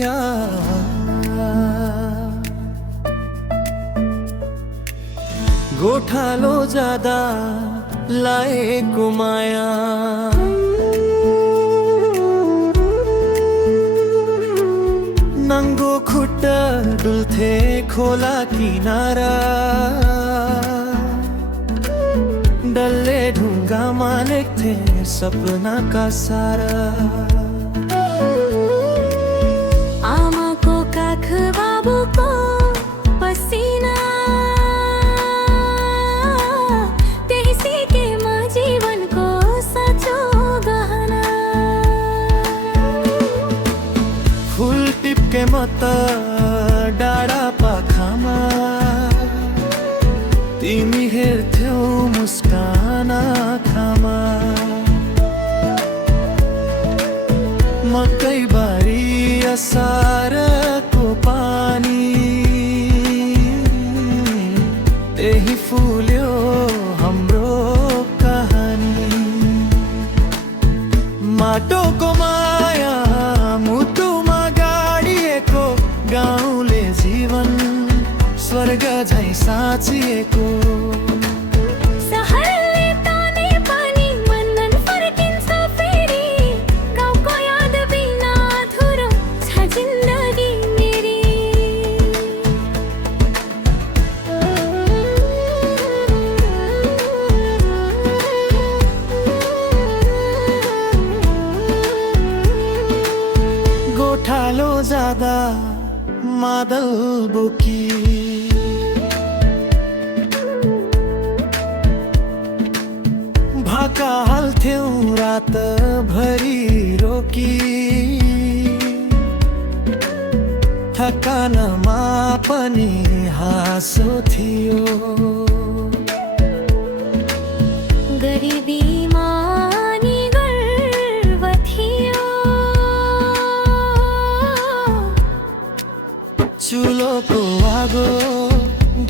दुनिया गोठालो जादा लाएको माया नंगो खुट्टा डुल्थे खोला किनारा डल्ले ढुङ्गामा लेख्थे सपना का सारा आमाको काख बाबुको पसिना त्यही सिकेमा जीवनको साँचो गहना फुल टिप्के म त डाँडा पाखामा तिमी हेर्थ्यौ मुस्कान आँखामा मकै बारी असारको पानी त्यही फुल्यो हाम्रो कहानी माटोको माया मुटुमा गाडिएको गाउँले जीवन स्वर्ग झैँ साँचिएको सहरले ताने पनि मन फर्किन्छ फेरि गाउँको याद बिना अधुरो छ जिन्दगी मेरी गोठालो जादा मादल बोकी भाका हाल्थ्यौ रात भरी रोकी थकानमा पनि हाँसो थियो गरिबीमा नि गर्व थियो चुलोको आगो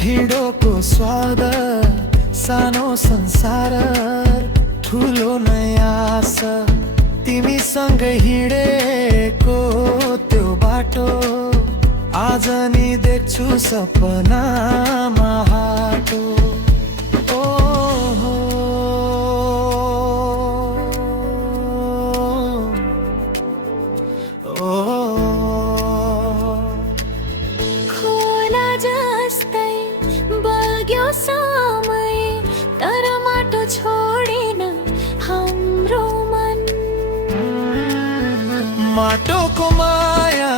ढिँडोको स्वाद सानो संसार ठुलो नयाँ आशा तिमीसँग हिँडेको त्यो बाटो आज नि देख्छु सपनामा हाटो ओहो खोला जस्तै बग्यो समय तर माटो छोडेन हाम्रो मन माटोको माया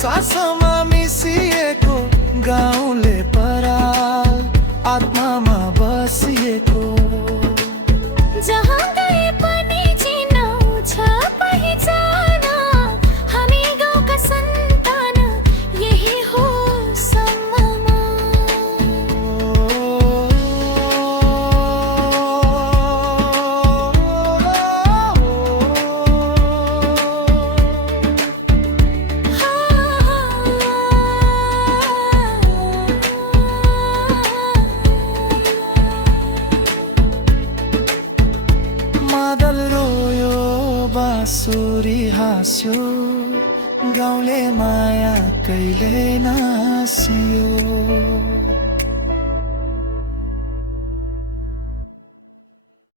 सासमा मिसिएको गाउँले पराल आत्मामा बसिएको जहाँ गए पनि चिनाउँछ पहिचान हामी गाउँका सन्तान यही हो सम्ममा मादल रोयो बाँसुरी हाँस्यो गाउँले माया कहिले नासियो।